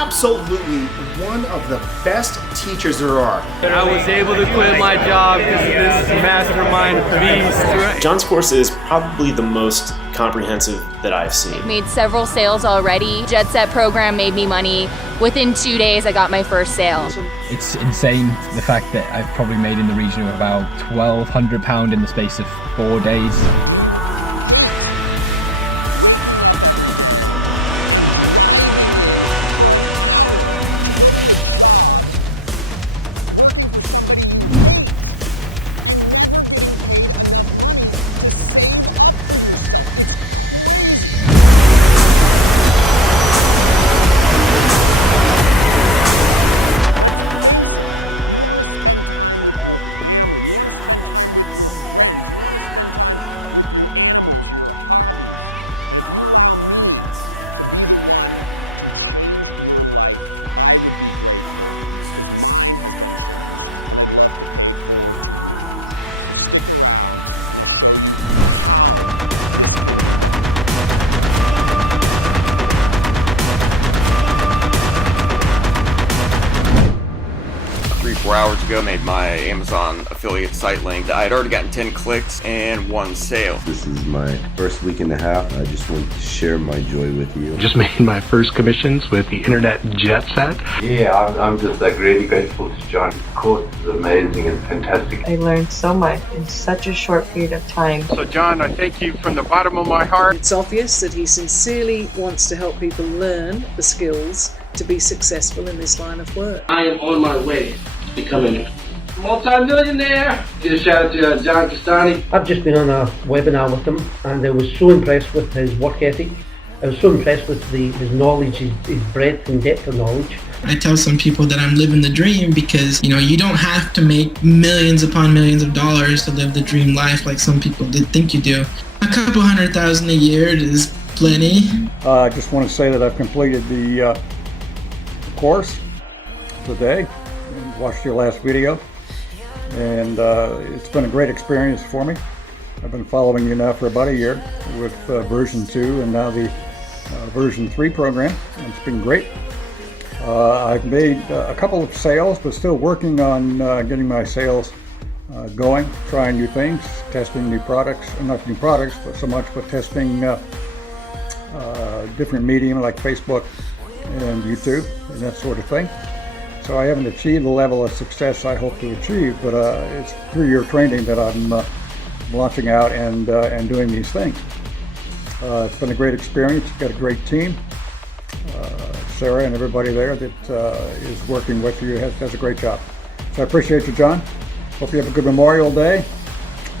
absolutely one of the best teachers there are. I was able to quit my job because of this mastermind beast. John's course is probably the most comprehensive that I've seen. Made several sales already. Jet Set program made me money. Within 2 days, I got my first sale. It's insane the fact that I've probably made in the region of about £1,200 in the space of 4 days. Four hours ago, made my Amazon affiliate site link. I had already gotten 10 clicks and 1 sale. This is my first week and a half. I just want to share my joy with you. Just made my first commissions with the Internet Jet Set. Yeah, I'm just like really grateful to John. His course is amazing and fantastic. I learned so much in such a short period of time. So John, I thank you from the bottom of my heart. It's obvious that he sincerely wants to help people learn the skills to be successful in this line of work. I am on my way to becoming a multi-millionaire. Just shout out to John Castani. I've just been on a webinar with him and I was so impressed with his work ethic. I was so impressed with his knowledge, his breadth and depth of knowledge. I tell some people that I'm living the dream because, you don't have to make millions upon millions of dollars to live the dream life like some people did think you do. A couple $100,000 a year is plenty. I just want to say that I've completed the course today. Watched your last video, and it's been a great experience for me. I've been following you now for about a year with version 2 and now the version 3 program. It's been great. I've made a couple of sales, but still working on getting my sales going, trying new things, testing new products, not new products, but so much, but testing different medium like Facebook and YouTube and that sort of thing. So I haven't achieved the level of success I hope to achieve, but it's through your training that I'm launching out and doing these things. It's been a great experience. You've got a great team. Sarah and everybody there that is working with you does a great job. So I appreciate you, John. Hope you have a good Memorial Day,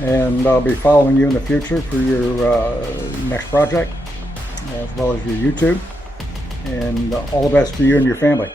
and I'll be following you in the future for your next project, as well as your YouTube. And all the best to you and your family.